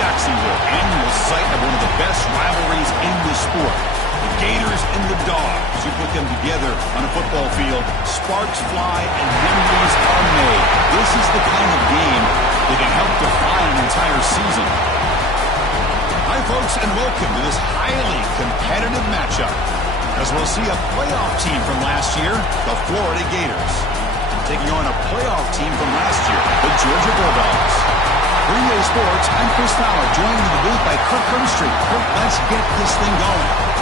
Jacksonville, annual site of one of the best rivalries in the sport. The Gators and the Dogs. You put them together on a football field, sparks fly and memories are made. This is the kind of game that can help define an entire season. Hi, folks, and welcome to this highly competitive matchup, as we'll see a playoff team from last year, the Florida Gators, taking on a playoff team from last year, the Georgia Bulldogs. For UGA Sports, I'm Chris Fowler, joined in the booth by Kirk Hermstreet. Kirk, let's get this thing going.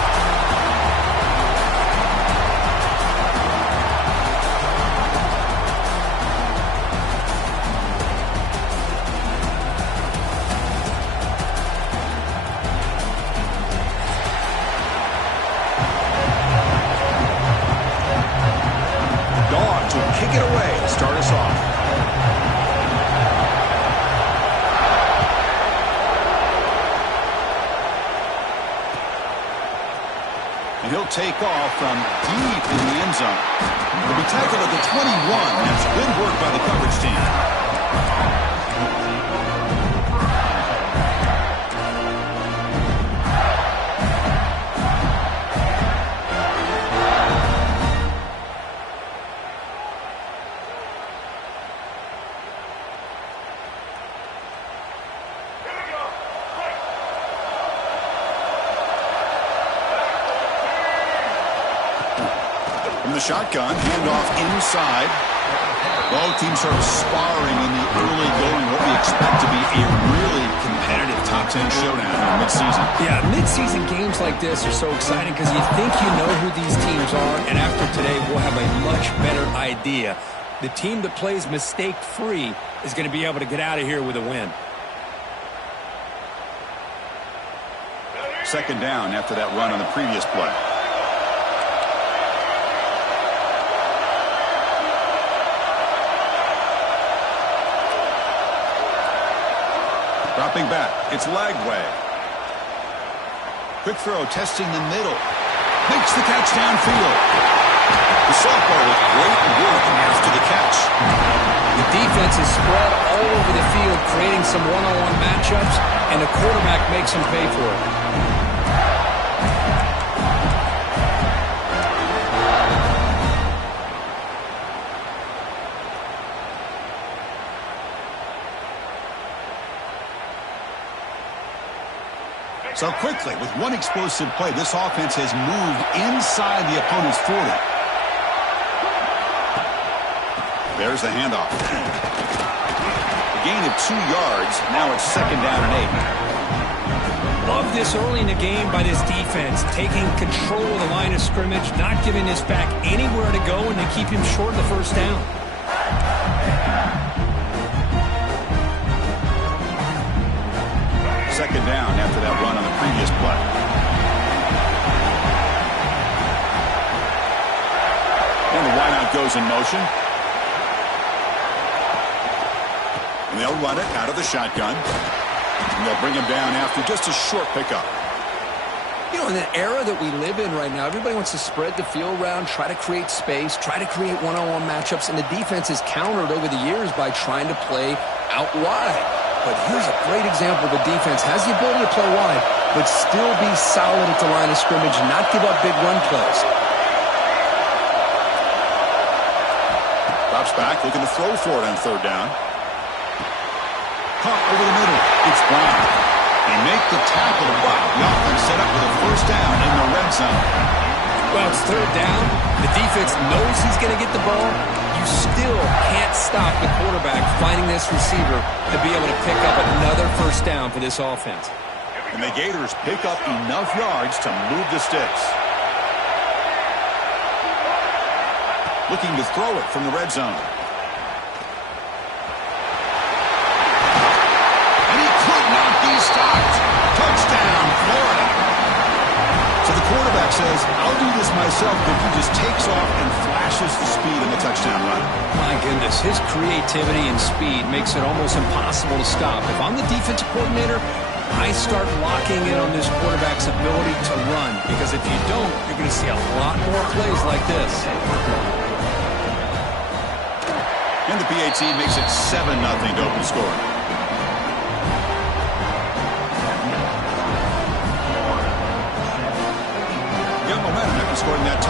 Kick it away to start us off. And he'll take off from deep in the end zone. He'll be tackled at the 21. That's good work by the coverage team. From the shotgun, handoff inside. Both teams sort of sparring in the early going. What we expect to be a really competitive top 10 showdown in mid-season. Yeah, mid-season games like this are so exciting because you think you know who these teams are, and after today we'll have a much better idea. The team that plays mistake-free is going to be able to get out of here with a win. Second down after that run on the previous play. Dropping back, it's Lagway. Quick throw, testing the middle. Makes the catch downfield. The sophomore with great work after the catch. The defense is spread all over the field, creating some one-on-one matchups, and the quarterback makes them pay for it. So quickly, with one explosive play, this offense has moved inside the opponent's 40. There's the handoff. A gain of 2 yards. Now it's second down and 8. Love this early in the game by this defense, taking control of the line of scrimmage, not giving this back anywhere to go, and they keep him short of the first down. Second down after that run on the previous play. And the wideout goes in motion. And they'll run it out of the shotgun. And they'll bring him down after just a short pickup. You know, in the era that we live in right now, everybody wants to spread the field around, try to create space, try to create one-on-one matchups, and the defense is countered over the years by trying to play out wide. But here's a great example. The defense has the ability to play wide, but still be solid at the line of scrimmage and not give up big run plays. Drops back, looking to throw for it on third down. Caught over the middle. It's Brown. They make the tackle. Wow, the offense set up with a first down in the red zone. Well, it's third down. The defense knows he's going to get the ball. You still can't stop the quarterback finding this receiver to be able to pick up another first down for this offense. And the Gators pick up enough yards to move the sticks. Looking to throw it from the red zone. And he could not be stopped. Touchdown, Florida. So the quarterback says, I'll do this myself, but he just takes off and flashes the speed in the touchdown run. My goodness, his creativity and speed makes it almost impossible to stop. If I'm the defensive coordinator, I start locking in on this quarterback's ability to run, because if you don't, you're going to see a lot more plays like this. And the PAT makes it 7-0 to open score.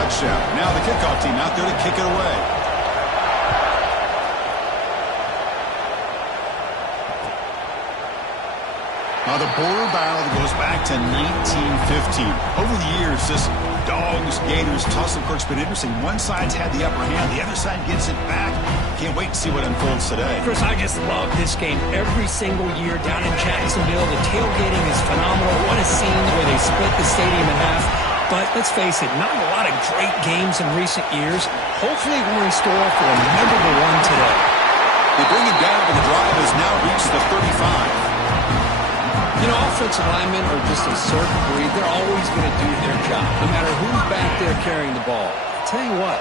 touchdown. Now the kickoff team out there to kick it away. Now the border battle goes back to 1915. Over the years, this Dogs, Gators, tussle course been interesting. One side's had the upper hand, the other side gets it back. Can't wait to see what unfolds today. Chris, I just love this game every single year down in Jacksonville. The tailgating is phenomenal. What a scene where they split the stadium in half. But let's face it, not a lot of great games in recent years. Hopefully we're in store for a memorable one today. They bring it down, but the drive has now reached the 35. You know, offensive linemen are just a certain breed. They're always going to do their job, no matter who's back there carrying the ball. I'll tell you what,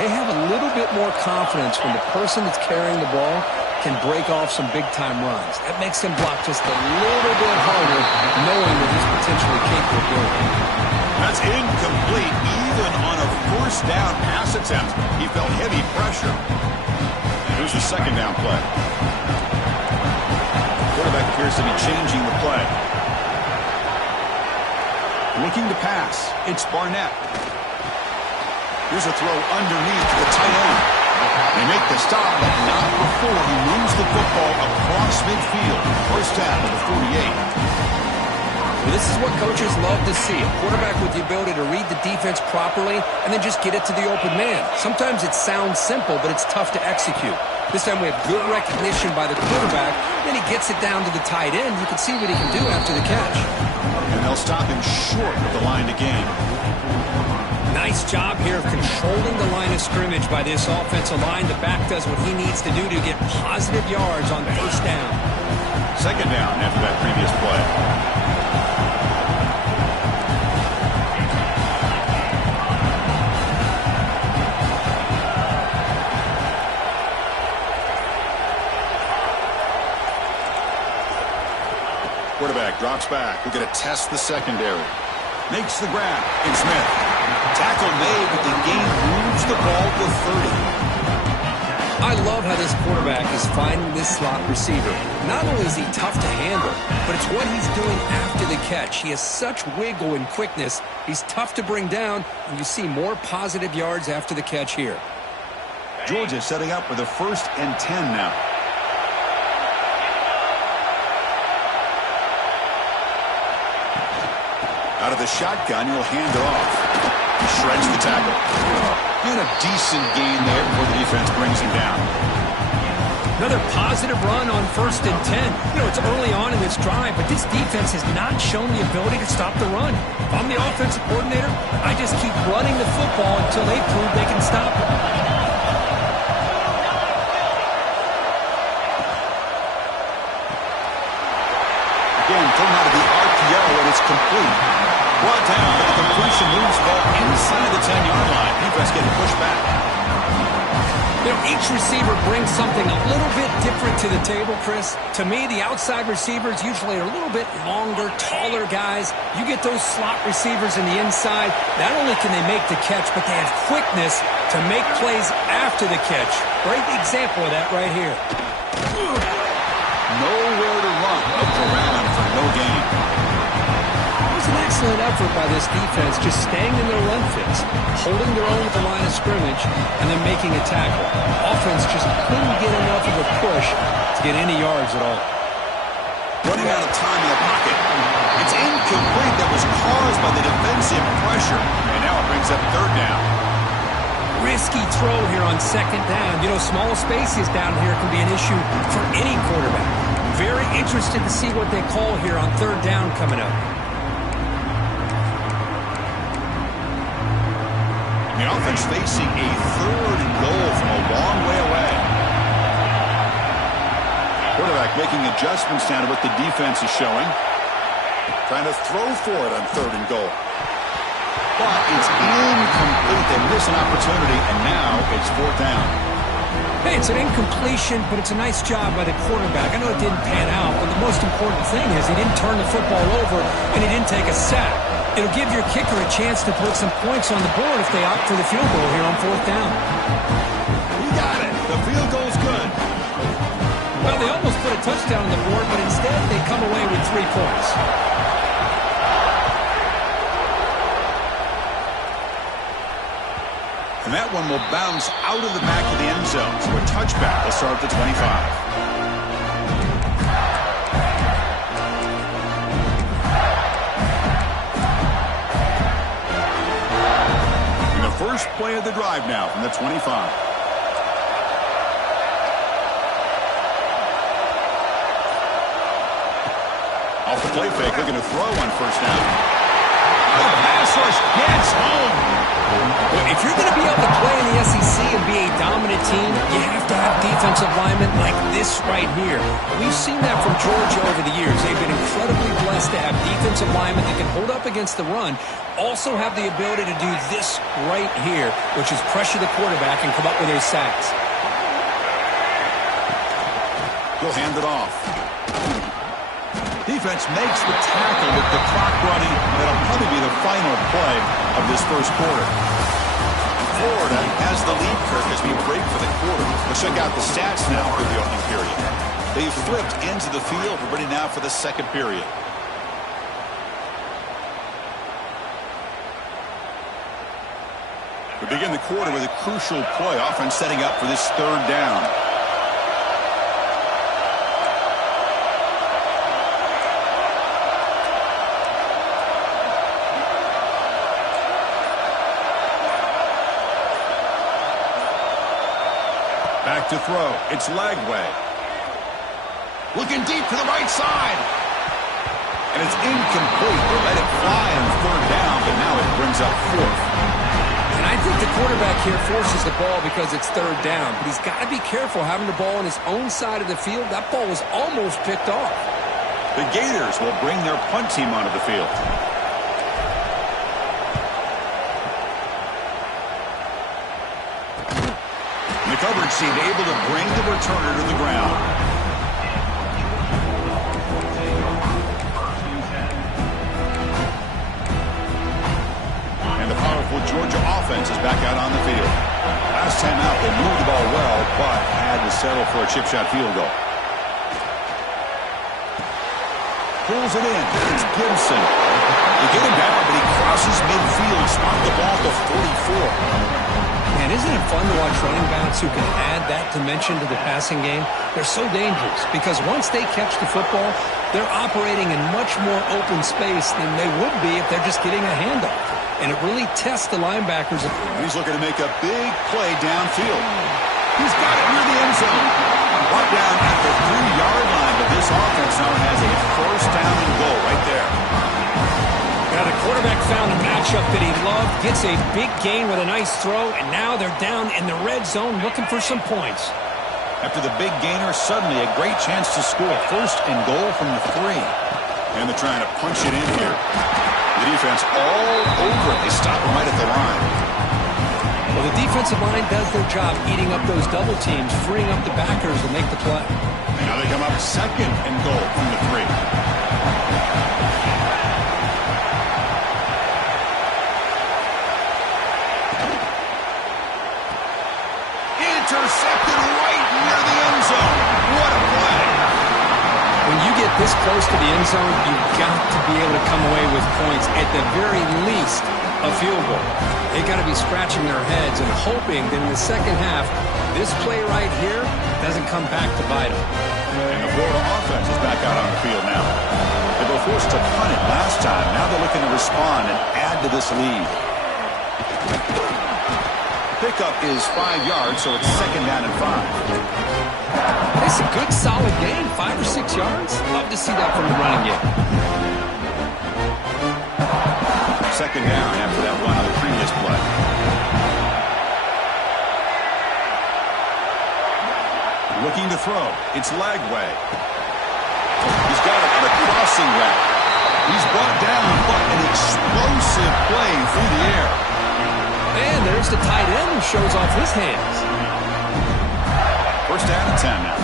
they have a little bit more confidence when the person that's carrying the ball can break off some big-time runs. That makes them block just a little bit harder, knowing that he's potentially capable of doing it. That's incomplete. Even on a first down pass attempt, he felt heavy pressure. Here's the second down play. Quarterback appears to be changing the play. Looking to pass. It's Barnett. Here's a throw underneath to the tight end. They make the stop, but not before he moves the football across midfield. First down to the 48. Well, this is what coaches love to see. A quarterback with the ability to read the defense properly and then just get it to the open man. Sometimes it sounds simple, but it's tough to execute. This time we have good recognition by the quarterback. Then he gets it down to the tight end. You can see what he can do after the catch. And they'll stop him short of the line to gain. Nice job here of controlling the line of scrimmage by this offensive line. The back does what he needs to do to get positive yards on first down. Second down after that previous play. Quarterback drops back. We're going to test the secondary. Makes the grab. And Smith. Tackle made, but the gain moves the ball to 30. I love how this quarterback is finding this slot receiver. Not only is he tough to handle, but it's what he's doing after the catch. He has such wiggle and quickness. He's tough to bring down, and you see more positive yards after the catch here. Georgia setting up with a 1st and 10 now. Out of the shotgun, he'll hand it off. He shreds the tackle. And a decent gain there before the defense brings him down. Another positive run on 1st and 10. You know, it's early on in this drive, but this defense has not shown the ability to stop the run. If I'm the offensive coordinator, I just keep running the football until they prove they can stop it. Again, thrown out of the RPO, and it's complete. Brought down, but the completion moves the ball inside the 10-yard line. Defense getting pushed back. You know, each receiver brings something a little bit different to the table, Chris. To me, the outside receivers usually are a little bit longer, taller guys. You get those slot receivers in the inside, not only can they make the catch, but they have quickness to make plays after the catch. Great example of that right here. Nowhere to run. Looked around for no gain. An excellent effort by this defense, just staying in their run fits, holding their own at the line of scrimmage, and then making a tackle. Offense just couldn't get enough of a push to get any yards at all. Running out of time in the pocket. It's incomplete. That was caused by the defensive pressure. And now it brings up 3rd down. Risky throw here on 2nd down. You know, small spaces down here can be an issue for any quarterback. Very interested to see what they call here on 3rd down coming up. The offense facing a 3rd and goal from a long way away. Quarterback making adjustments down to what the defense is showing. Trying to throw for it on 3rd and goal. But it's incomplete. They miss an opportunity, and now it's 4th down. Hey, it's an incompletion, but it's a nice job by the quarterback. I know it didn't pan out, but the most important thing is he didn't turn the football over, and he didn't take a sack. It'll give your kicker a chance to put some points on the board if they opt for the field goal here on 4th down. You got it. The field goal's good. Well, they almost put a touchdown on the board, but instead they come away with 3 points. And that one will bounce out of the back of the end zone. So a touchback will start at the 25. First play of the drive now from the 25. Off the play fake, looking to throw on first down. The pass rush gets home. Well, if you're going to be able to play in the SEC and be a dominant team, you have to have defensive linemen like this right here. We've seen that from Georgia over the years. They've been incredibly blessed to have defensive linemen that can hold up against the run, also have the ability to do this right here, which is pressure the quarterback and come up with those sacks. He'll hand it off. Defense makes the tackle with the clock running. That'll probably be the final play of this first quarter. Florida has the lead, Kirk, as we break for the quarter. Let's check out the stats now for the opening period. They've flipped into the field. We're ready now for the second period. We begin the quarter with a crucial play. Offense setting up for this third down. Back to throw. It's Lagway. Looking deep to the right side. And it's incomplete. They let it fly on third down, but now it brings up fourth. And I think the quarterback here forces the ball because it's third down. But he's got to be careful having the ball on his own side of the field. That ball was almost picked off. The Gators will bring their punt team onto the field. The coverage team able to bring the returner to the ground. And the powerful Georgia offense is back out on the field. Last time out, they moved the ball well, but had to settle for a chip shot field goal. Pulls it in. It's Gibson. They get him down, but he crosses midfield. Spot the ball to 44. Man, isn't it fun to watch running backs who can add that dimension to the passing game? They're so dangerous because once they catch the football, they're operating in much more open space than they would be if they're just getting a handoff. And it really tests the linebackers. He's looking to make a big play downfield. He's got it near the end zone. Brought down at the 3-yard line, but this offense now has a first down and goal right there. Now the quarterback found a matchup that he loved, gets a big gain with a nice throw, and now they're down in the red zone looking for some points. After the big gainer, suddenly a great chance to score. First and goal from the 3. And they're trying to punch it in here. The defense all over it. They stop him right at the line. Well, the defensive line does their job eating up those double teams, freeing up the backers to make the play. Now they come up second and goal from the 3. Intercepted right near the end zone. What a play. When you get this close to the end zone, you've got to be able to come away with points, at the very least a field goal. They got to be scratching their heads and hoping that in the second half, this play right here doesn't come back to bite them. And the Florida offense is back out on the field now. They were forced to punt it last time. Now they're looking to respond and add to this lead. Pickup is 5 yards, so it's second down and 5. It's a good, solid gain, 5 or 6 yards. Love to see that from the running game. Second down after that run on the previous play. Looking to throw. It's Lagway. He's got it on a crossing route. He's brought down, but an explosive play through the air. And there's the tight end who shows off his hands. First down and 10 now.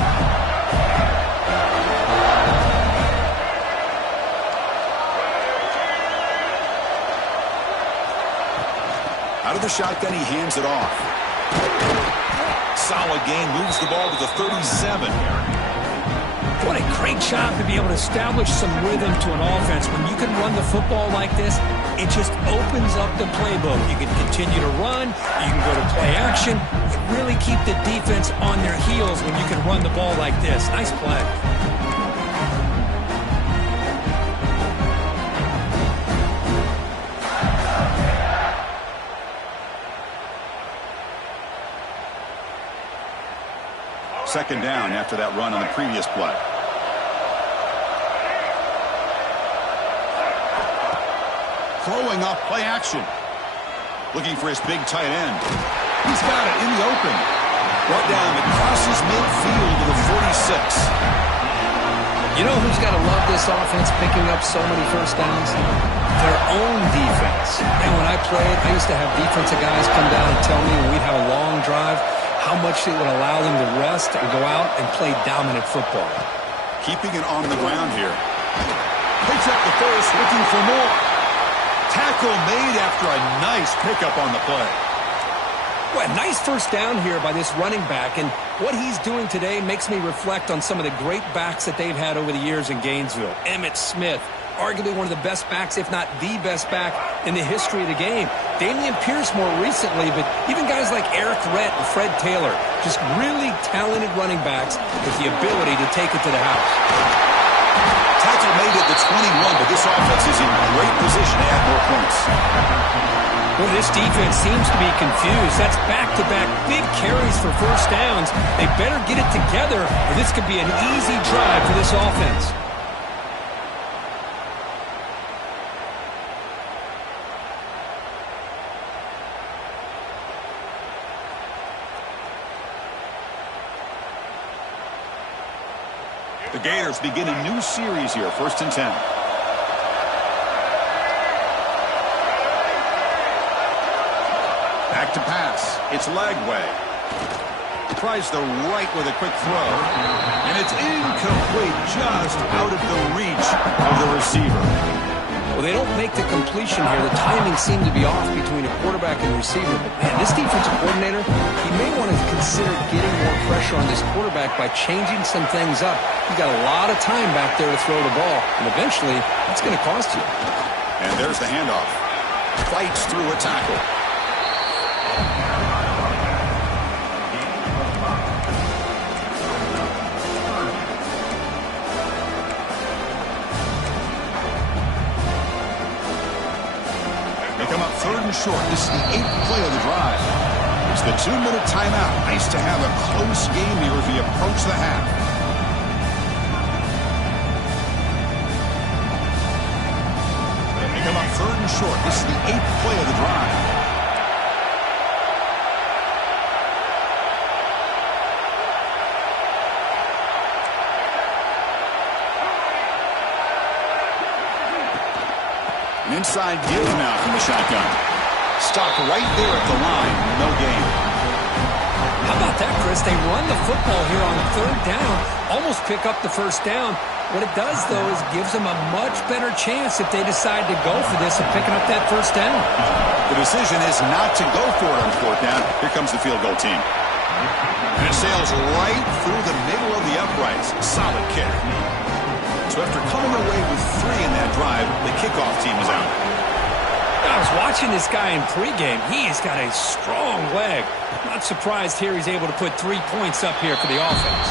Out of the shotgun, he hands it off. Solid gain, moves the ball to the 37. What a great job to be able to establish some rhythm to an offense. When you can run the football like this, it just opens up the playbook. You can continue to run. You can go to play action. You really keep the defense on their heels when you can run the ball like this. Nice play. Second down after that run on the previous play. Throwing off play action. Looking for his big tight end. He's got it in the open. Brought down and crosses midfield to the 46. You know who's got to love this offense picking up so many first downs? Their own defense. And when I played, I used to have defensive guys come down and tell me when we'd have a long drive how much it would allow them to rest and go out and play dominant football. Keeping it on the ground here. Picks up the first, looking for more. Tackle made after a nice pickup on the play. Well, nice first down here by this running back, and what he's doing today makes me reflect on some of the great backs that they've had over the years in Gainesville. Emmitt Smith, arguably one of the best backs, if not the best back in the history of the game. Damian Pierce more recently, but even guys like Eric Rett and Fred Taylor, just really talented running backs with the ability to take it to the house. Tackle made at the 21, but this offense is in great position to add more points. Well, this defense seems to be confused. That's back-to-back big carries for first downs. They better get it together, or this could be an easy drive for this offense. The Gators begin a new series here, 1st and 10. Back to pass. It's Lagway. Tries the right with a quick throw. And it's incomplete, just out of the reach of the receiver. Well, they don't make the completion here. The timing seemed to be off between a quarterback and receiver. But, man, this defensive coordinator, he may want to consider getting more pressure on this quarterback by changing some things up. He's got a lot of time back there to throw the ball, and eventually that's going to cost you. And there's the handoff. Fights through a tackle. Third and short. This is the 8th play of the drive. It's the 2-minute timeout. Nice to have a close game here as we approach the half. They come up 3rd and short. This is the 8th play of the drive. An inside give now from the shotgun. Stopped right there at the line. No gain. How about that, Chris? They run the football here on 3rd down. Almost pick up the first down. What it does, though, is gives them a much better chance if they decide to go for this and picking up that first down. The decision is not to go for it on 4th down. Here comes the field goal team. And it sails right through the middle of the uprights. Solid kick. So after coming away with 3 in that drive, the kickoff team is out. I was watching this guy in pregame. He's got a strong leg. Not surprised here he's able to put 3 points up here for the offense.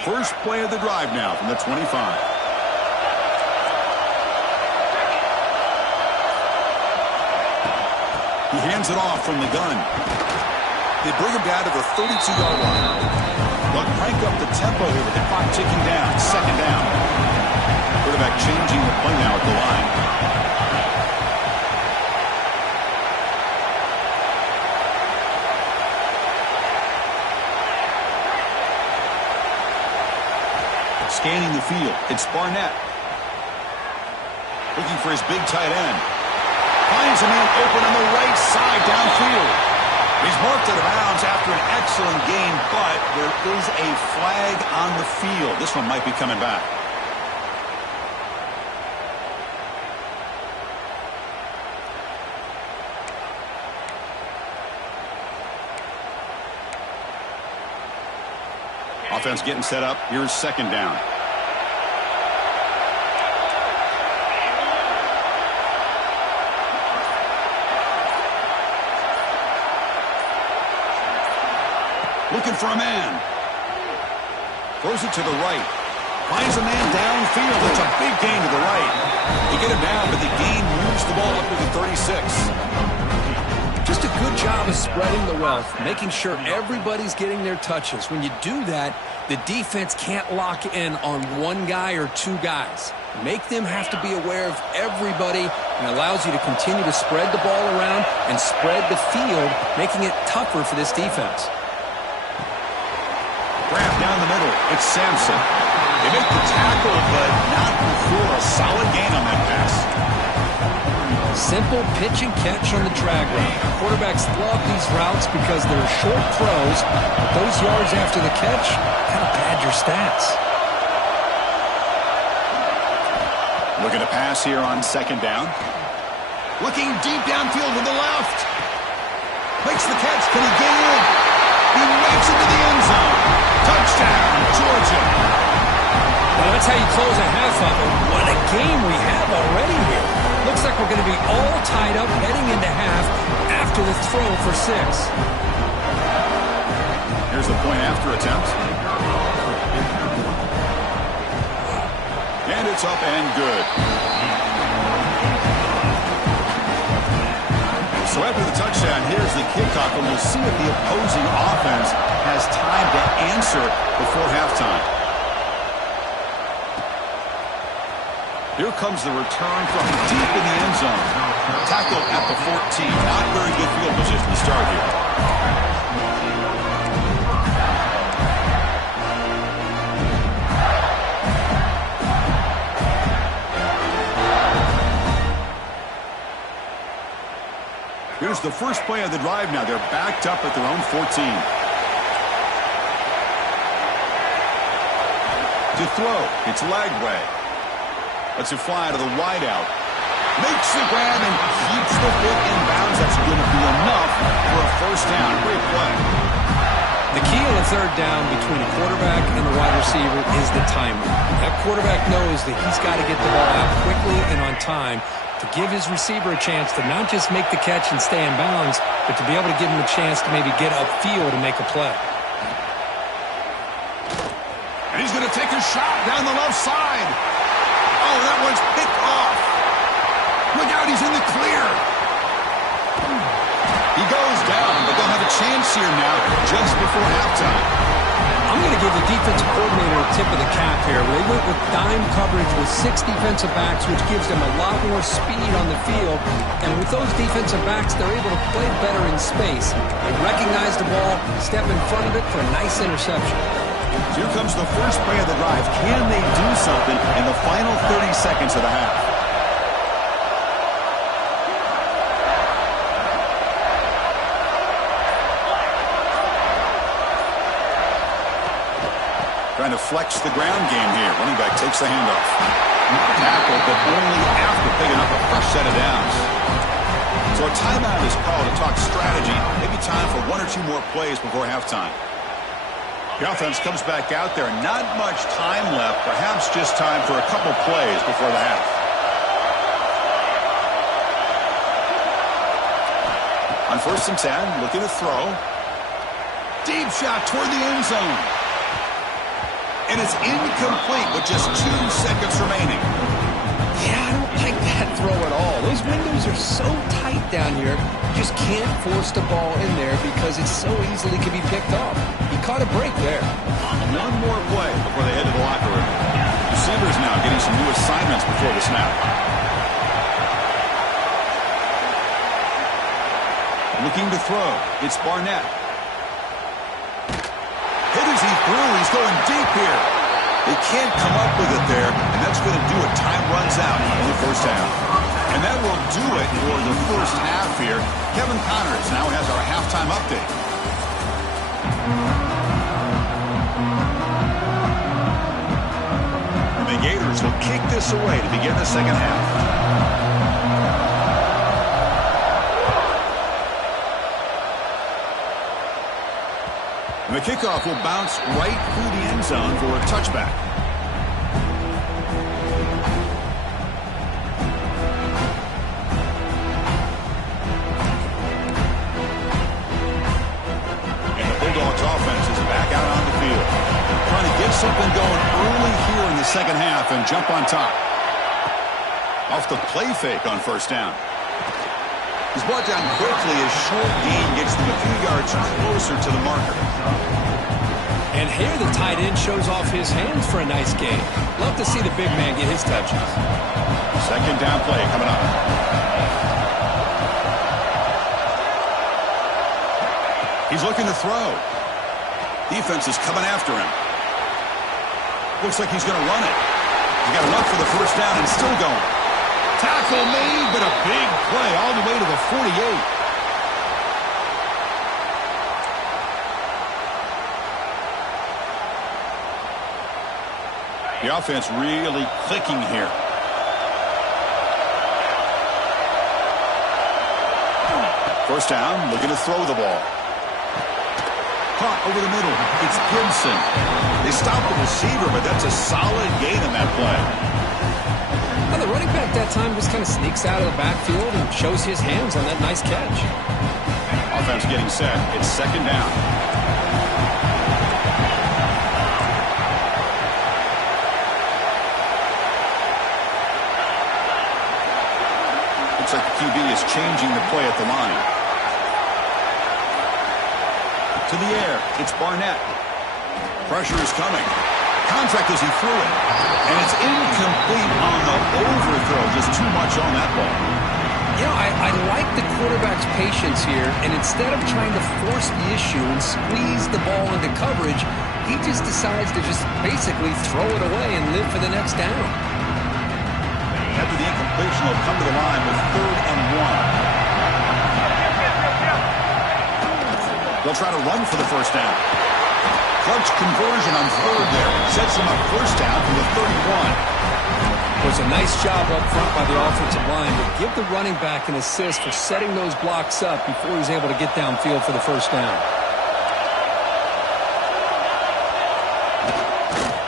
First play of the drive now from the 25. He hands it off from the gun. They bring him down to the 32-yard line. They'll crank up the tempo here with the clock ticking down. 2nd down. Quarterback changing the play now at the line. Scanning the field, it's Barnett. Looking for his big tight end. Finds a man open on the right side downfield. He's marked out of bounds after an excellent game, but there is a flag on the field. This one might be coming back. Offense getting set up. Here's second down. Looking for a man. Throws it to the right. Finds a man downfield. It's a big gain to the right. They get him down, but the gain moves the ball up to the 36. Just a good job of spreading the wealth, making sure everybody's getting their touches. When you do that, the defense can't lock in on one guy or two guys. Make them have to be aware of everybody, and allows you to continue to spread the ball around and spread the field, making it tougher for this defense. Grab down the middle. It's Sampson. They make the tackle, but not before a solid gain on that pass. Simple pitch and catch on the drag route. Quarterbacks love these routes because they're short throws, but those yards after the catch kind of pad your stats. Looking to pass here on second down. Looking deep downfield to the left. Makes the catch. Can he get in? He makes it to the end zone. Touchdown, Georgia. Well, that's how you close a half of it. What a game we have already here. Looks like we're going to be all tied up heading into half after the throw for 6. Here's the point after attempt. And it's up and good. So after the touchdown, here's the kickoff, and we'll see if the opposing offense has time to answer before halftime. Here comes the return from deep in the end zone. Tackled at the 14. Not very good field position to start here. Here's the first play of the drive now. They're backed up at their own 14. To throw, it's Lagway. Lets it fly to the wideout. Makes the grab and keeps the foot in bounds. That's going to be enough for a first down. Great play. The key on a third down between a quarterback and the wide receiver is the timing. That quarterback knows that he's got to get the ball out quickly and on time to give his receiver a chance to not just make the catch and stay in bounds, but to be able to give him a chance to maybe get upfield and make a play. And he's going to take a shot down the left side. Oh, that one's picked off. Look out, he's in the clear. He goes down, but they'll have a chance here now just before halftime. I'm going to give the defensive coordinator a tip of the cap here. They went with dime coverage with 6 defensive backs, which gives them a lot more speed on the field. And with those defensive backs, they're able to play better in space. They recognize the ball, step in front of it for a nice interception. Here comes the first play of the drive. Can they do something in the final 30 seconds of the half? Trying to flex the ground game here. Running back takes the handoff. Tackle, but only after picking up a fresh set of downs. So a timeout is called to talk strategy. Maybe time for 1 or 2 more plays before halftime. The offense comes back out there. Not much time left. Perhaps just time for a couple plays before the half. On 1st and 10, looking to throw. Deep shot toward the end zone. And it's incomplete with just 2 seconds remaining. Yeah, I don't like that throw at all. Those windows are so tight down here. You just can't force the ball in there because it so easily can be picked off. He caught a break there. 1 more play before they head to the locker room. Receivers now getting some new assignments before the snap. Looking to throw. It's Barnett. Hit as he threw. He's going deep here. They can't come up with it there, and that's going to do it. Time runs out in the first half. And that will do it for the first half here. Kevin Connors now has our halftime update. And the Gators will kick this away to begin the second half. And the kickoff will bounce right through the end zone for a touchback. Something going early here in the second half and jump on top. Off the play fake on first down. He's brought down quickly as short gain gets them a few yards closer to the marker. And here the tight end shows off his hands for a nice gain. Love to see the big man get his touches. Second down play coming up. He's looking to throw. Defense is coming after him. Looks like he's going to run it. He got enough for the first down and still going. Tackle made, but a big play all the way to the 48. The offense really clicking here. First down, looking to throw the ball. Caught over the middle. It's Gibson. They stopped the receiver, but that's a solid gain in that play. Well, the running back that time just kind of sneaks out of the backfield and shows his hands on that nice catch. Offense getting set. It's second down. Looks like the QB is changing the play at the line. To the air, it's Barnett. Pressure is coming. Contact as he threw it. And it's incomplete on the overthrow. Just too much on that ball. You know, I like the quarterback's patience here, and instead of trying to force the issue and squeeze the ball into coverage, he just decides to just basically throw it away and live for the next down. After the incompletion, they'll come to the line with 3rd and 1. They'll try to run for the first down. Clutch conversion on 3rd there. Sets them up first down from the 31. It was a nice job up front by the offensive line, but give the running back an assist for setting those blocks up before he's able to get downfield for the first down.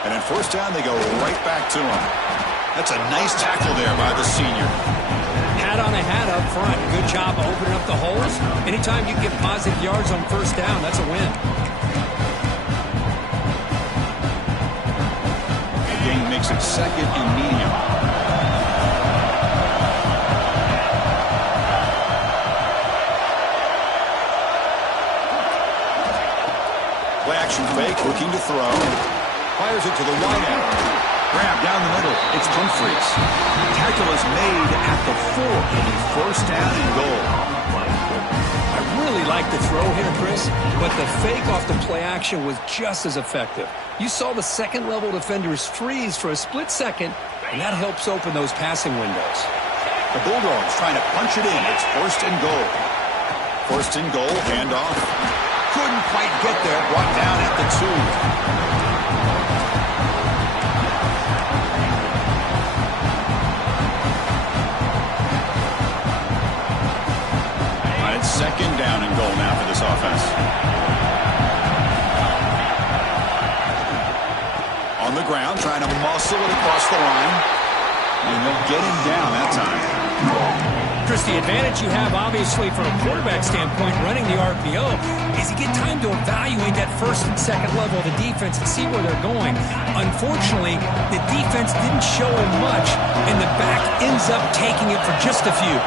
And in first down, they go right back to him. That's a nice tackle there by the senior. Hat on a hat up front. Good job of opening up the holes. Anytime you get positive yards on first down, that's a win. The game makes it second and medium. Play action fake, looking to throw. Fires it to the wide end. Grab down the middle. It's Humphreys. Tackle is made at the 4. First down and goal. I really like the throw here, Chris, but the fake off the play action was just as effective. You saw the second-level defenders freeze for a split second, and that helps open those passing windows. The Bulldogs trying to punch it in. It's 1st and goal. 1st and goal, handoff. Couldn't quite get there. Brought down at the 2. Second down and goal now for this offense. On the ground, trying to muscle it across the line. And they'll get him down that time. Chris, the advantage you have, obviously, from a quarterback standpoint, running the RPO, is you get time to evaluate that first and second level of the defense and see where they're going. Unfortunately, the defense didn't show him much, and the back ends up taking it for just a few.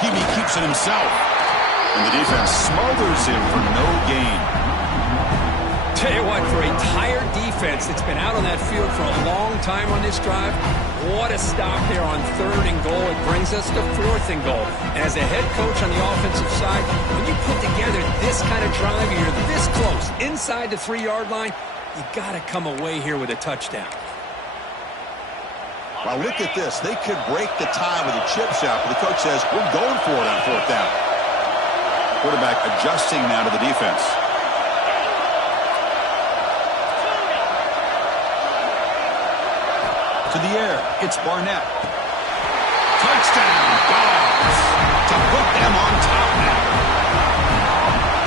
He keeps it himself. And the defense smothers him for no gain. Tell you what, for a tired defense that's been out on that field for a long time on this drive, what a stop there on 3rd and goal. It brings us to 4th and goal. And as a head coach on the offensive side, when you put together this kind of drive, you're this close, inside the 3-yard line, you got to come away here with a touchdown. Well, look at this. They could break the tie with a chip shot, but the coach says, we're going for it on fourth down. Quarterback adjusting now to the defense. To the air, it's Barnett. Touchdown, Dogs, to put them on top now.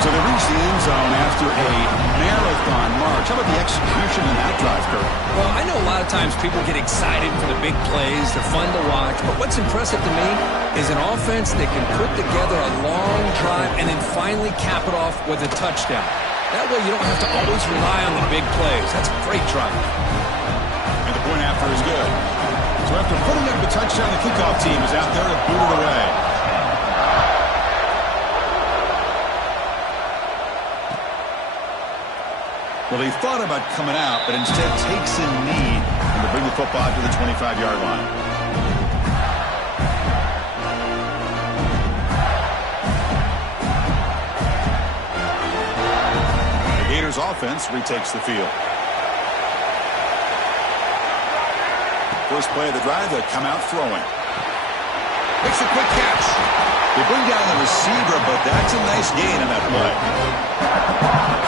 So they reach the end zone after a marathon march. How about the execution in that drive, Kurt? Well, I know a lot of times people get excited for the big plays. They're fun to watch. But what's impressive to me is an offense that can put together a long drive and then finally cap it off with a touchdown. That way you don't have to always rely on the big plays. That's a great drive. And the point after is good. So after putting up the touchdown, the kickoff team is out there to boot it away. Well, he thought about coming out, but instead takes a knee and to bring the football to the 25-yard line. The Gators offense retakes the field. First play of the drive, they come out throwing. Makes a quick catch. They bring down the receiver, but that's a nice gain on that play.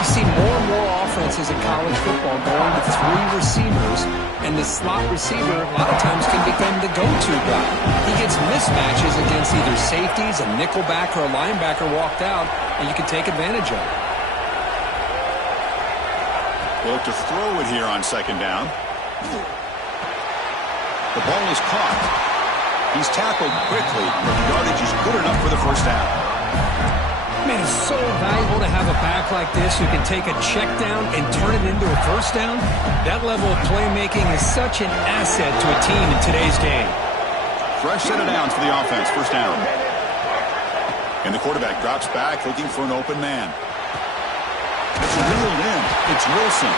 You see more and more offenses in college football going to three receivers, and the slot receiver a lot of times can become the go-to guy. He gets mismatches against either safeties, a nickelback, or a linebacker walked out, and you can take advantage of it. We'll look to throw it here on second down. The ball is caught. He's tackled quickly, but the yardage is good enough for the first down. Man, it's so valuable to have a back like this who can take a check down and turn it into a first down. That level of playmaking is such an asset to a team in today's game. Fresh set of downs for the offense, first down. And the quarterback drops back looking for an open man. It's reeled in. It's Wilson.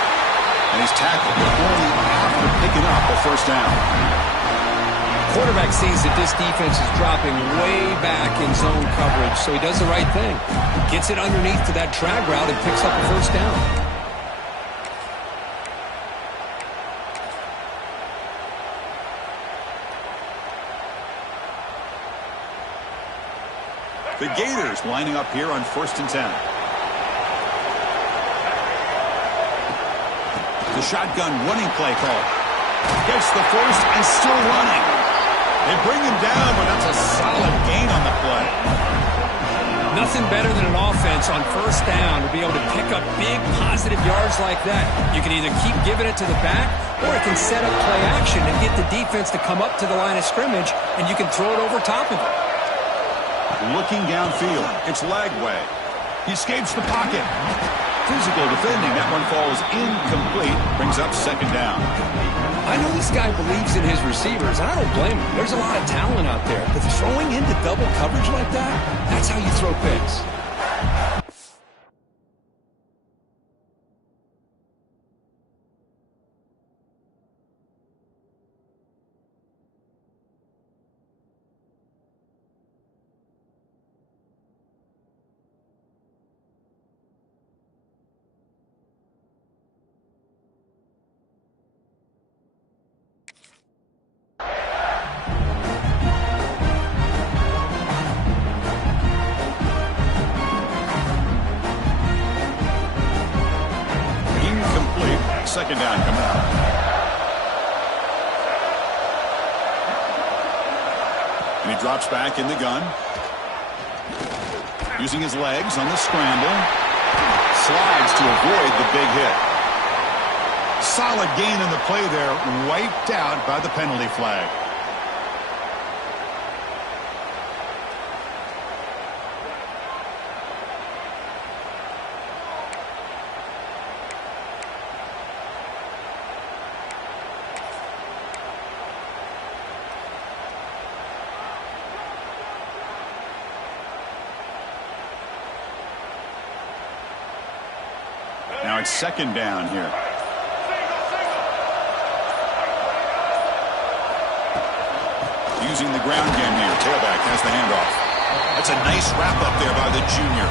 And he's tackled, but only after picking up a first down. Quarterback sees that this defense is dropping way back in zone coverage, so he does the right thing. Gets it underneath to that drag route and picks up a first down. The Gators lining up here on 1st and 10. The shotgun running play call. Gets the first and still running. They bring him down, but that's a solid gain on the play. Nothing better than an offense on first down to be able to pick up big positive yards like that. You can either keep giving it to the back, or it can set up play action and get the defense to come up to the line of scrimmage, and you can throw it over top of it. Looking downfield, it's Lagway. He escapes the pocket. Physical defending, that one falls incomplete, brings up second down. I know this guy believes in his receivers, and I don't blame him. There's a lot of talent out there, but throwing into double coverage like that, that's how you throw picks. Second down coming up. And he drops back in the gun. Using his legs on the scramble. Slides to avoid the big hit. Solid gain in the play there. Wiped out by the penalty flag. Now it's second down here. Using the ground game here. Tailback has the handoff. That's a nice wrap up there by the junior.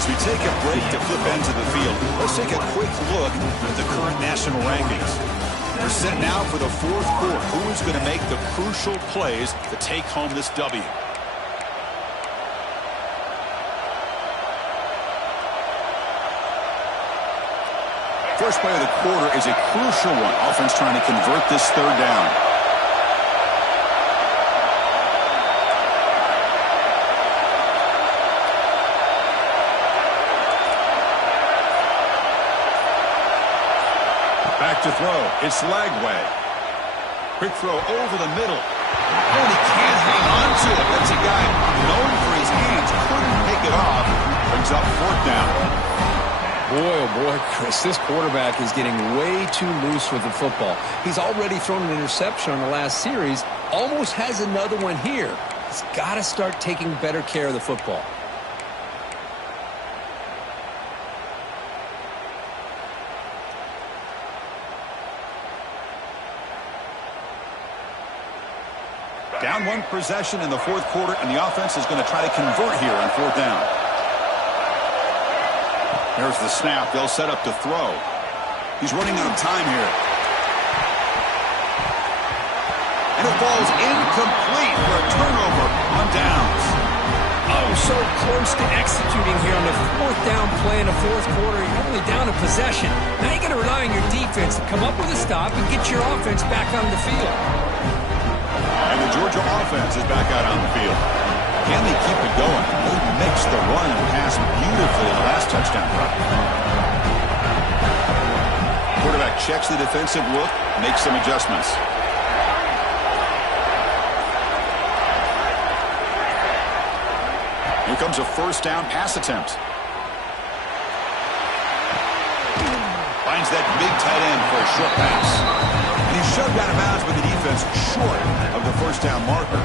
As we take a break to flip ends of the field, let's take a quick look at the current national rankings. We're set now for the fourth quarter. Who is going to make the crucial plays to take home this W? First play of the quarter is a crucial one. Offense trying to convert this third down. Back to throw. It's Lagway. Quick throw over the middle. Oh, and he can't hang on to it. That's a guy known for his hands. Couldn't pick it off. Brings up fourth down. Boy, oh boy, Chris, this quarterback is getting way too loose with the football. He's already thrown an interception on the last series. Almost has another one here. He's got to start taking better care of the football. Down one possession in the fourth quarter, and the offense is going to try to convert here on fourth down. There's the snap. They'll set up to throw. He's running out of time here. And it falls incomplete for a turnover on downs. Oh, so close to executing here on the fourth down play in the fourth quarter. You're only down a possession. Now you got to rely on your defense to come up with a stop and get your offense back on the field. And the Georgia offense is back out on the field. Can they keep it going? They mixed the run and pass beautifully in the last touchdown drive. Quarterback checks the defensive look, makes some adjustments. Here comes a first down pass attempt. Finds that big tight end for a short pass. And he's shoved out of bounds with the defense short of the first down marker.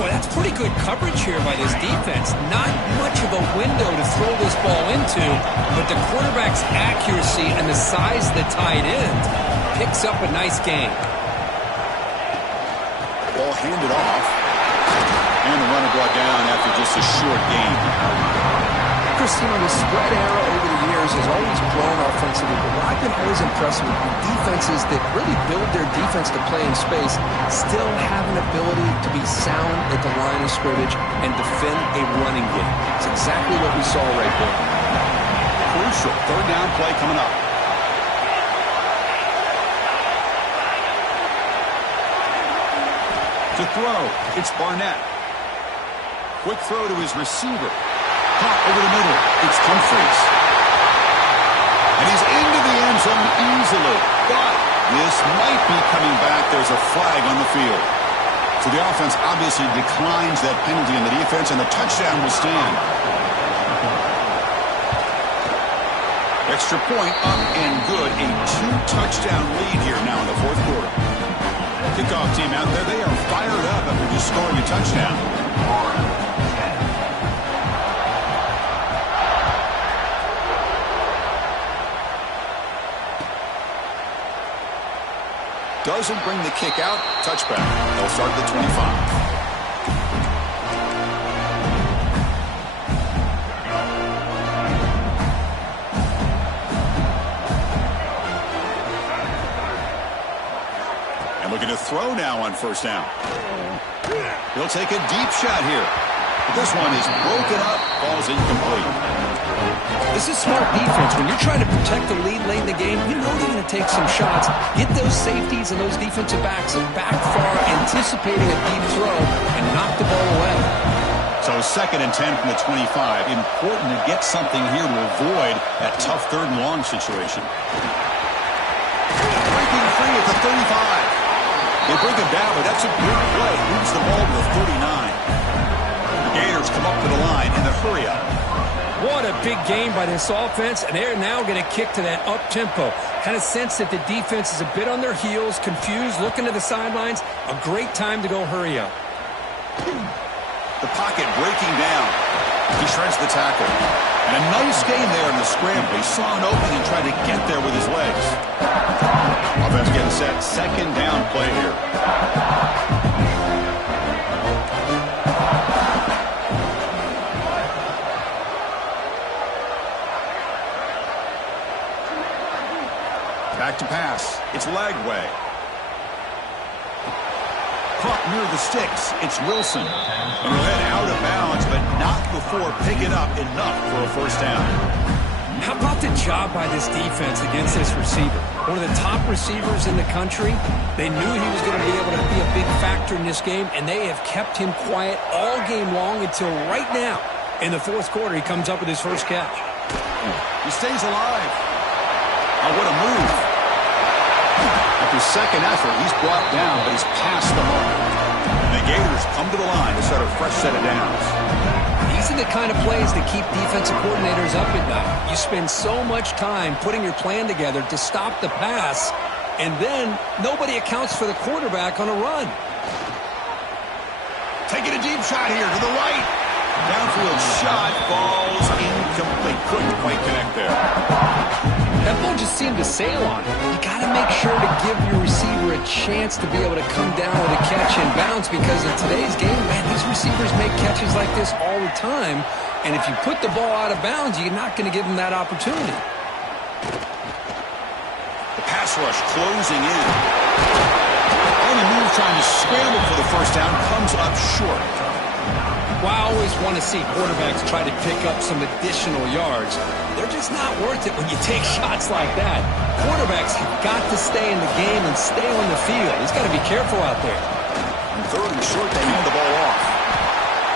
Boy, that's pretty good coverage here by this defense. Not much of a window to throw this ball into, but the quarterback's accuracy and the size of the tight end picks up a nice gain. Ball handed off. And the runner brought down after just a short gain. Christine, the spread era over the years has always grown offensively, but what I've been always impressed with defenses that really build their defense to play in space still have an ability to be sound at the line of scrimmage and defend a running game. It's exactly what we saw right there. Crucial third down play coming up. To throw, it's Barnett. Quick throw to his receiver. Caught over the middle. It's Humphreys. And he's into the end zone easily. But this might be coming back. There's a flag on the field. So the offense obviously declines that penalty in the defense, and the touchdown will stand. Extra point up and good. A two-touchdown lead here now in the fourth quarter. Kickoff team out there, they are fired up after just scoring a touchdown. Doesn't bring the kick out. Touchback. They'll start at the 25. And looking to throw now on first down. He'll take a deep shot here. But this one is broken up. Falls incomplete. This is smart defense. When you're trying to protect the lead late in the game, you know they're going to take some shots. Get those safeties and those defensive backs back far, anticipating a deep throw, and knock the ball away. So 2nd and 10 from the 25. Important to get something here to avoid that tough third and long situation. Breaking free at the 35. They bring him down, but that's a good play. Moves the ball to the 39. The Gators come up to the line in the hurry up. What a big game by this offense, and they're now going to kick to that up-tempo. Kind of sense that the defense is a bit on their heels, confused, looking to the sidelines. A great time to go hurry up. The pocket breaking down. He shreds the tackle. And a nice game there in the scramble. He saw an opening and tried to get there with his legs. Offense getting set. 2nd down play here. Lagway. Caught near the sticks. It's Wilson. And he'll head out of bounds, but not before picking up enough for a first down. How about the job by this defense against this receiver? One of the top receivers in the country. They knew he was going to be able to be a big factor in this game, and they have kept him quiet all game long until right now. In the fourth quarter, he comes up with his first catch. He stays alive. Oh, what a move. After second effort, he's brought down, but he's past the mark. And the Gators come to the line to start a fresh set of downs. These are the kind of plays that keep defensive coordinators up at night. You spend so much time putting your plan together to stop the pass, and then nobody accounts for the quarterback on a run. Taking a deep shot here to the right. Downfield shot falls incomplete. Couldn't quite connect there. That ball just seemed to sail on it. You got to make sure to give your receiver a chance to be able to come down with a catch and bounce, because in today's game, man, these receivers make catches like this all the time. And if you put the ball out of bounds, you're not going to give them that opportunity. The pass rush closing in. On the move, trying to scramble for the first down, comes up short. Well, I always want to see quarterbacks try to pick up some additional yards. They're just not worth it when you take shots like that. Quarterbacks have got to stay in the game and stay on the field. He's got to be careful out there. On third and short, they hand the ball off.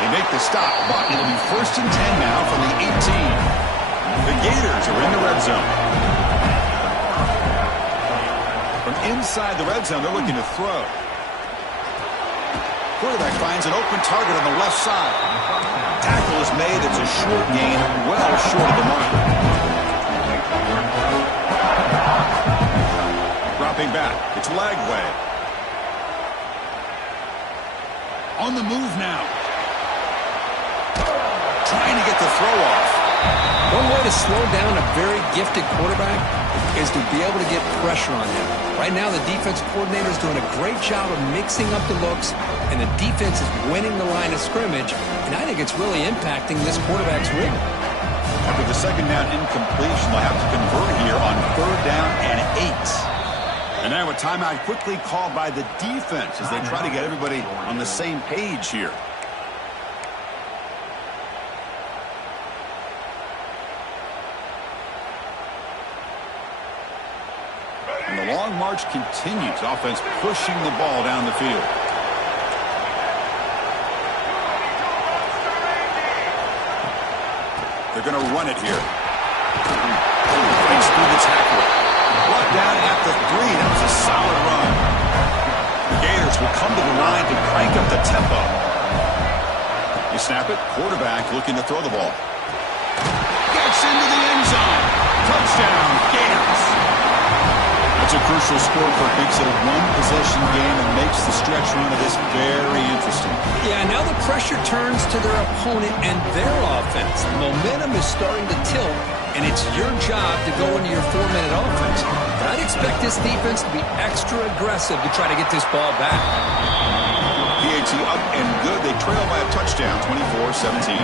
They make the stop, but it'll be 1st and 10 now from the 18. The Gators are in the red zone. From inside the red zone, they're looking to throw. Quarterback finds an open target on the left side. Tackle is made. It's a short gain, well short of the mark. Dropping back. It's Lagway. On the move now. Trying to get the throw off. One way to slow down a very gifted quarterback is to be able to get pressure on him. Right now, the defense coordinator is doing a great job of mixing up the looks, and the defense is winning the line of scrimmage, and I think it's really impacting this quarterback's rhythm. After the second down incompletion, they'll have to convert here on 3rd down and 8. And now a timeout quickly called by the defense as they try to get everybody on the same page here. And the long march continues. Offense pushing the ball down the field. They're going to run it here. Breaks through the tackle. Brought down at the 3. That was a solid run. The Gators will come to the line to crank up the tempo. You snap it. Quarterback looking to throw the ball. Gets into the end zone. Touchdown, Gators. That's a crucial score for makes it a one-possession game and makes the stretch run of this very interesting. Yeah, now the pressure turns to their opponent and their offense. The momentum is starting to tilt, and it's your job to go into your 4-minute offense. But I'd expect this defense to be extra aggressive to try to get this ball back. PAT up and good. They trail by a touchdown, 24-17.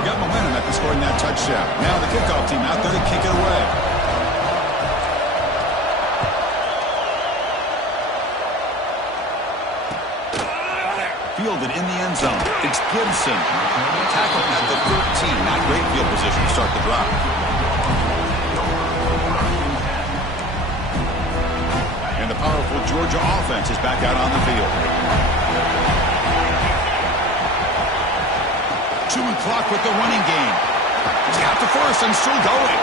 Got momentum after scoring that touchdown. Now the kickoff team out there to kick it away. Fielded in the end zone. It's Gibson. Tackle at the 13. Not great field position to start the drive. And the powerful Georgia offense is back out on the field. Chewing clock with the running game. He's got the first and still going.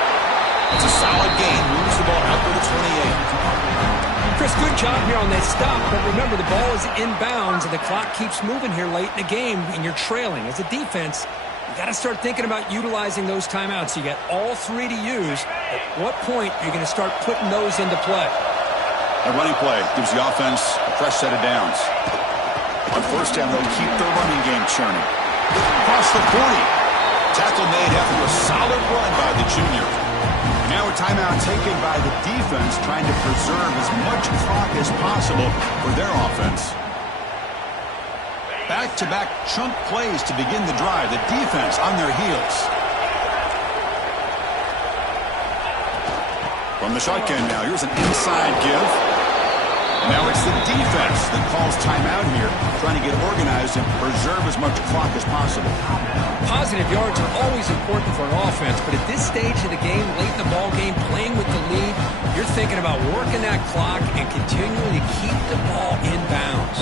It's a solid gain. Moves the ball out to the 28. Chris, good job here on that stop, but remember the ball is inbounds and the clock keeps moving here late in the game and you're trailing. As a defense, you got to start thinking about utilizing those timeouts. You got all 3 to use. At what point are you going to start putting those into play? A running play gives the offense a fresh set of downs. On first down, they'll keep their running game churning. Across the 40. Tackle made after a solid run by the junior. Now a timeout taken by the defense, trying to preserve as much clock as possible for their offense. Back-to-back chunk plays to begin the drive. The defense on their heels. From the shotgun now, here's an inside give. And now it's the defense that calls timeout here, trying to get organized and preserve as much clock as possible. Positive yards are always important for an offense, but at this stage of the game, late in the ball game, playing with the lead, you're thinking about working that clock and continuing to keep the ball in bounds.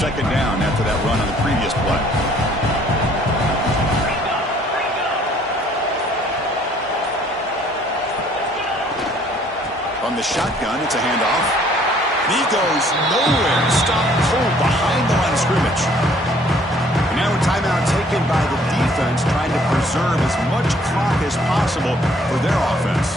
Second down after that run on the previous play. From the shotgun, it's a handoff. And he goes nowhere. Stopped cold behind the line of scrimmage. And now a timeout taken by the defense, trying to preserve as much clock as possible for their offense.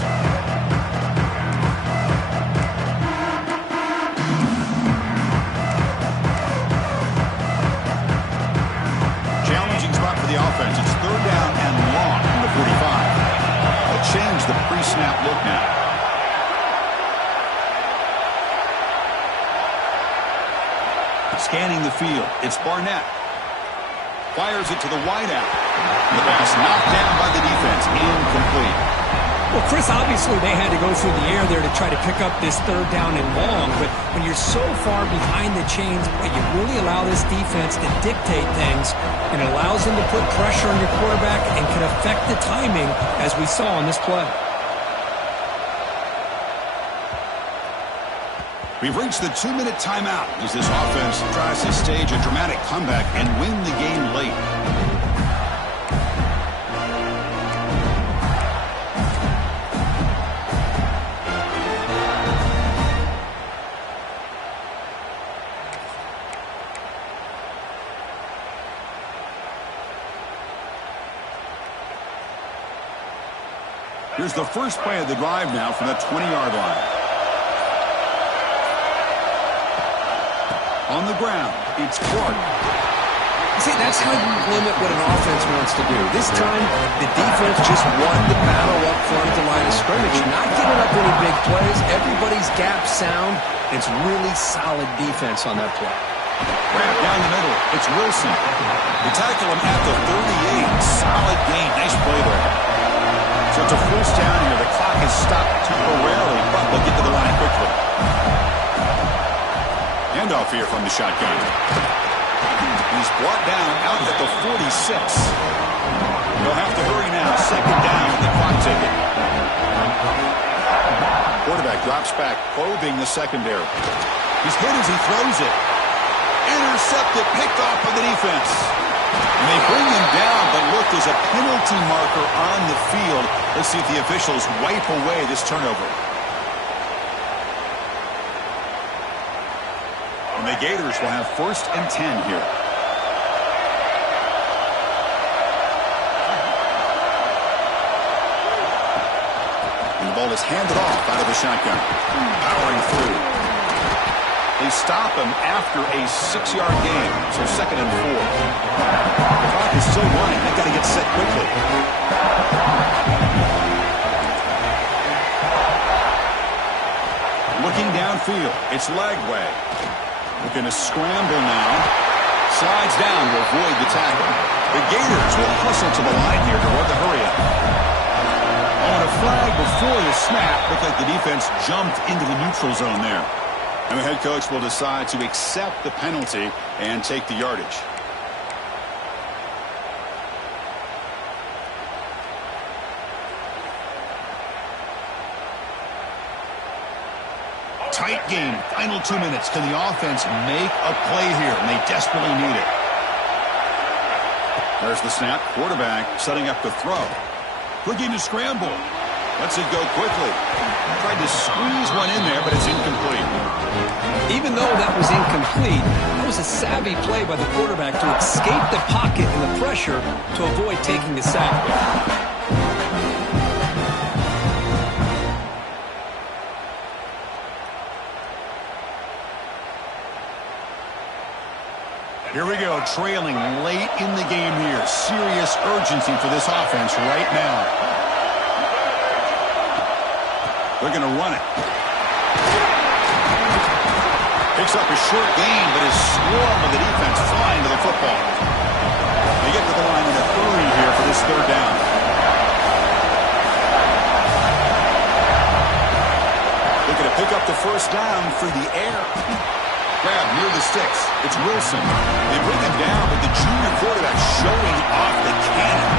Challenging spot for the offense. It's third down and long from the 45. They'll change the pre-snap look now. Scanning the field, it's Barnett. Fires it to the wideout. The pass knocked down by the defense, incomplete. Well, Chris, obviously they had to go through the air there to try to pick up this third down and long, but when you're so far behind the chains, you really allow this defense to dictate things, and it allows them to put pressure on your quarterback and can affect the timing, as we saw on this play. We've reached the 2-minute timeout as this offense tries to stage a dramatic comeback and win the game late. Here's the first play of the drive now from the 20-yard line. On the ground, it's Clark. See, that's how you limit what an offense wants to do. This time, the defense just won the battle up front at the line of scrimmage. Not giving up any big plays. Everybody's gap sound. It's really solid defense on that play. Wrap down the middle. It's Wilson. They tackle him at the 38. Solid gain. Nice play there. So it's a first down here. The clock is stopped temporarily, but they'll get to the line quickly. Handoff here from the shotgun. He's brought down out at the 46. They'll have to hurry now. Second down with the clock ticking. Quarterback drops back, probing the secondary. He's hit as he throws it. Intercepted, picked off by the defense. And they bring him down, but look, there's a penalty marker on the field. Let's see if the officials wipe away this turnover. And the Gators will have 1st and 10 here. And the ball is handed off out of the shotgun. Powering through. They stop him after a 6-yard gain, so 2nd and 4. The clock is still running. They've got to get set quickly. Looking downfield, it's Lagway. Looking to scramble now. Slides down to avoid the tackle. The Gators will hustle to the line here to run the hurry-up. On a flag before the snap, looked like the defense jumped into the neutral zone there. And the head coach will decide to accept the penalty and take the yardage. Tight game. Final 2 minutes. Can the offense make a play here? And they desperately need it. There's the snap. Quarterback setting up the throw. Looking to scramble. Lets it go quickly. Tried to squeeze one in there, but it's incomplete. Even though that was incomplete, that was a savvy play by the quarterback to escape the pocket and the pressure to avoid taking the sack. Here we go, trailing late in the game here. Serious urgency for this offense right now. They're going to run it. Picks up a short gain, but is swarmed by the defense flying to the football. They get to the line in a hurry here for this 3rd down. pick up the first down through the air. Grab near the sticks. It's Wilson. They bring him down, but the junior quarterback showing off the cannon.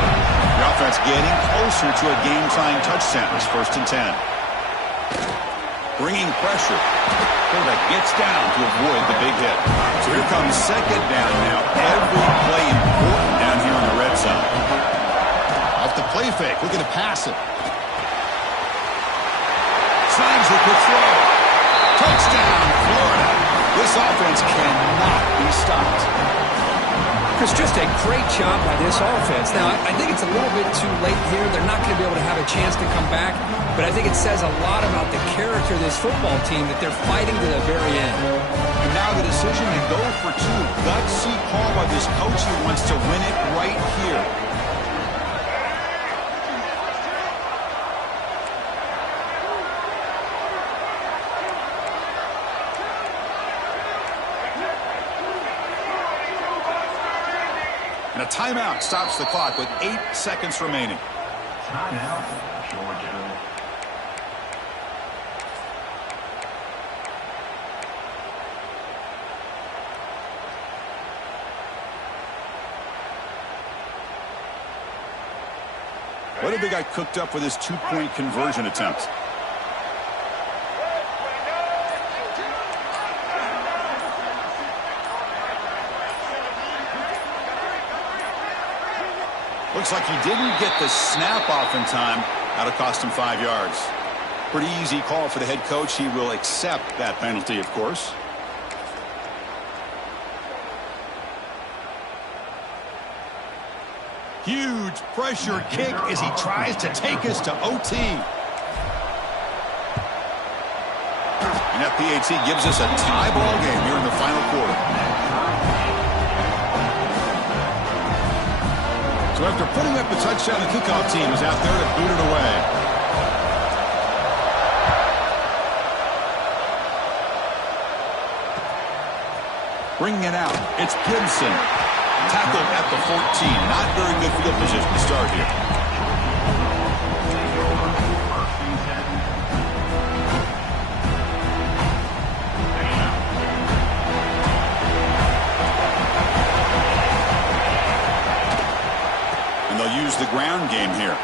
The offense getting closer to a game-tying touchdown. It's 1st and 10. Bringing pressure. Quarterback gets down to avoid the big hit. So here comes 2nd down now. Every play important down here in the red zone. Off the play fake, looking to pass it. Signs the quick throw. Touchdown, Florida. This offense cannot be stopped. Chris, just a great job by this offense. Now, I think it's a little bit too late here. They're not going to be able to have a chance to come back, but I think it says a lot about the character of this football team that they're fighting to the very end. And now the decision to go for 2. Gutsy call by this coach who wants to win it right here. And a timeout stops the clock with 8 seconds remaining. Timeout, Georgia. What have they got cooked up with this 2-point conversion attempt? Looks like he didn't get the snap off in time. That'll cost him 5 yards. Pretty easy call for the head coach. He will accept that penalty, of course. Huge pressure kick as he tries to take us to OT. And that PAT gives us a tie ball game here in the final quarter. So after putting up the touchdown, the kickoff team is out there to boot it away. Bringing it out, it's Gibson. Tackled at the 14. Not very good field position to start here. Use the ground game here.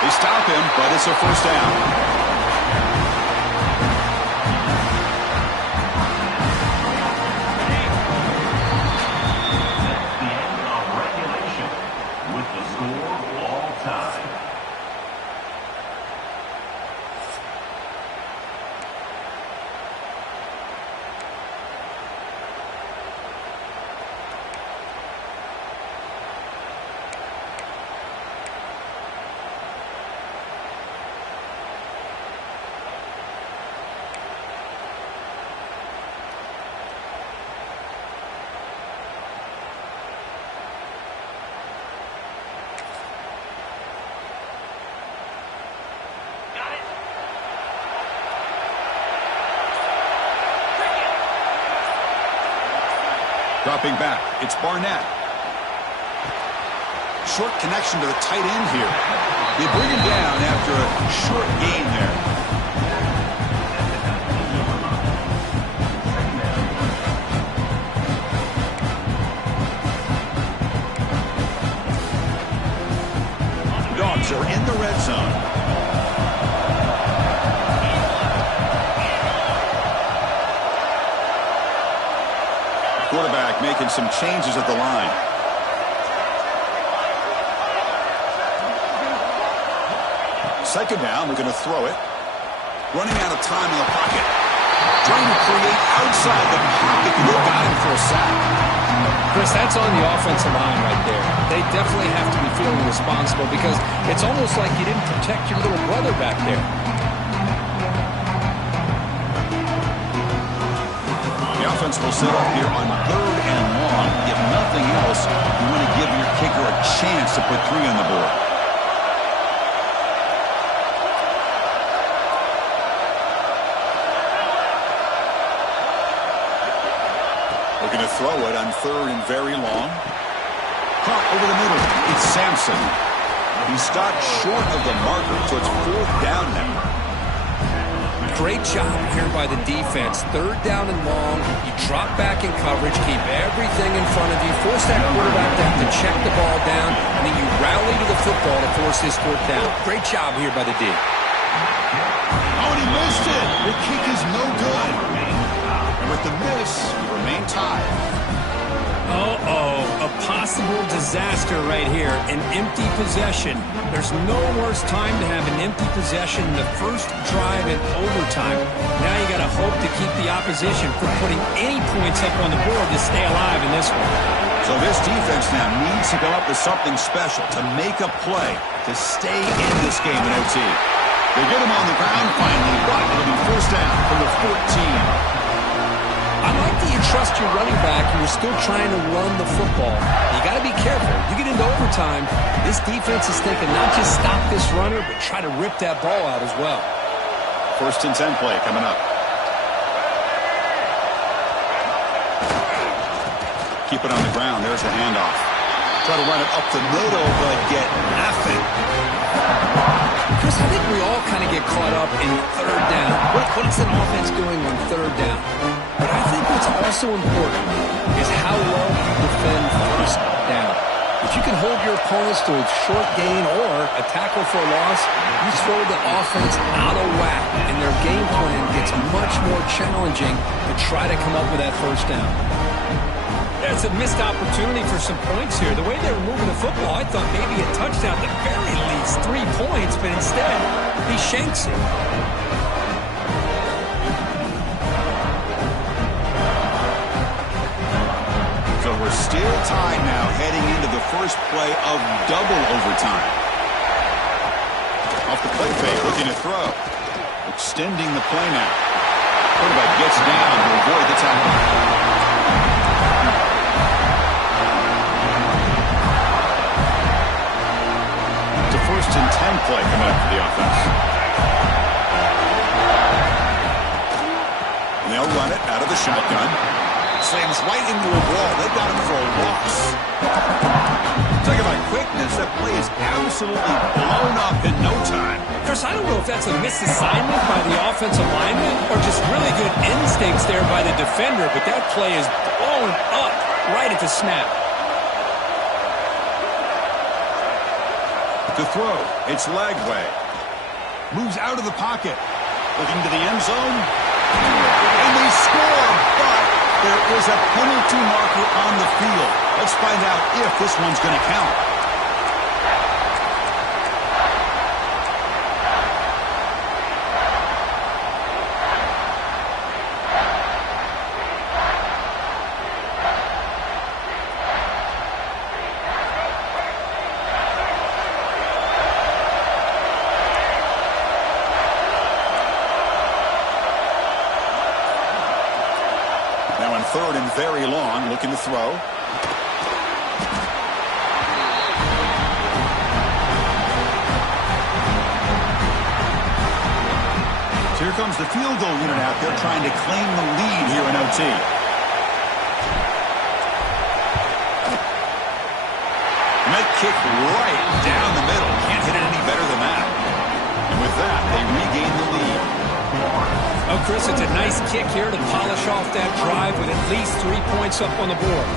They stop him, but it's a first down. That's the end of regulation with the score all time. Dropping back, it's Barnett. Short connection to the tight end here. They bring him down after a short gain there. Dogs are in the red zone. Quarterback making some changes at the line. Second down, we're going to throw it. Running out of time in the pocket. Trying to create outside the pocket. They got him for a sack. Chris, that's on the offensive line right there. They definitely have to be feeling responsible because it's almost like you didn't protect your little brother back there. The offense will set up here on 3rd and long. If nothing else, you want to give your kicker a chance to put 3 on the board. We're going to throw it on 3rd and very long. Caught over the middle. It's Sampson. He stopped short of the marker, so it's 4th down now. Great job here by the defense. Third down and long. You drop back in coverage, keep everything in front of you, force that quarterback to have to check the ball down, and then you rally to the football to force this fourth down. Great job here by the D. Oh, and he missed it. The kick is no good. And with the miss, we remain tied. Uh-oh, a possible disaster right here, an empty possession. There's no worse time to have an empty possession than the first drive in overtime. Now you got to hope to keep the opposition from putting any points up on the board to stay alive in this one. So this defense now needs to come up with something special to make a play to stay in this game in OT. They get him on the ground finally, but it'll be first down from the 14. I like that you trust your running back and you're still trying to run the football. You got to be careful. You get into overtime, this defense is thinking not just stop this runner, but try to rip that ball out as well. First and 10 play coming up. Keep it on the ground. There's the handoff. Try to run it up the middle, but get nothing. Chris, I think we all kind of get caught up in third down. What is an offense doing on third down? But I think what's also important is how well you defend first down. If you can hold your opponents to a short gain or a tackle for a loss, you throw the offense out of whack, and their game plan gets much more challenging to try to come up with that first down. That's a missed opportunity for some points here. The way they were moving the football, I thought maybe a touchdown, at the very least 3 points, but instead, he shanks it. So we're still tied now heading into the first play of double overtime. Off the play fake, looking to throw. Extending the play now. Quarterback gets down to avoid the tackle. First and 10 play coming up for the offense. And they'll run it out of the shotgun. Slams right into a wall. They got him for a loss. Talking about quickness, that play is absolutely blown up in no time. Chris, I don't know if that's a misassignment by the offensive lineman or just really good instincts there by the defender, but that play is blown up right at the snap. To throw, it's Lagway. Moves out of the pocket. Looking to the end zone. And they score, but there is a penalty marker on the field. Let's find out if this one's going to count. Third and very long, looking to throw. So here comes the field goal unit out there trying to claim the lead here in OT. Nice kick right down the middle. Can't hit it any better than that. And with that, they regain the lead. Oh, Chris, it's a nice kick here to polish off that drive with at least 3 points up on the board.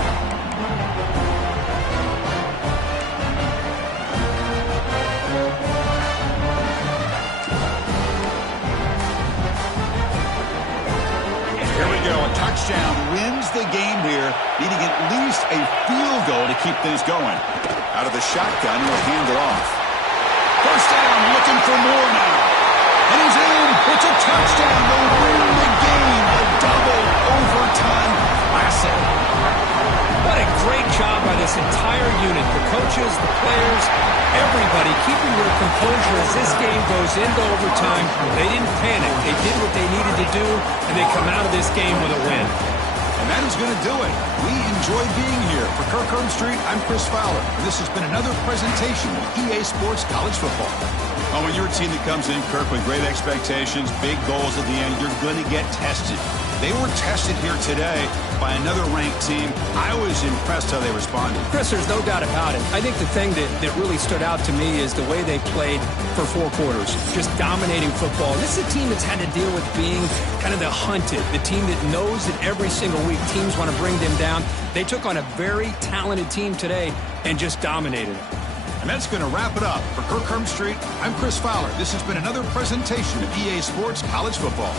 Here we go. A touchdown wins the game here, needing at least a field goal to keep things going. Out of the shotgun, he'll hand it off. First down, looking for more now. And he's in. It's a touchdown. They'll win the game. A double overtime classic. What a great job by this entire unit. The coaches, the players, everybody keeping their composure as this game goes into overtime. They didn't panic. They did what they needed to do, and they come out of this game with a win. And that is going to do it. We enjoyed being here. For Kirk Herbstreit, I'm Chris Fowler. And this has been another presentation of EA Sports College Football. When you're a team that comes in, Kirk, with great expectations, big goals at the end, you're going to get tested. They were tested here today by another ranked team. I was impressed how they responded. Chris, there's no doubt about it. I think the thing that really stood out to me is the way they played for 4 quarters, just dominating football. This is a team that's had to deal with being kind of the hunted, the team that knows that every single week teams want to bring them down. They took on a very talented team today and just dominated it. And that's going to wrap it up. For Kirk Street, I'm Chris Fowler. This has been another presentation of EA Sports College Football.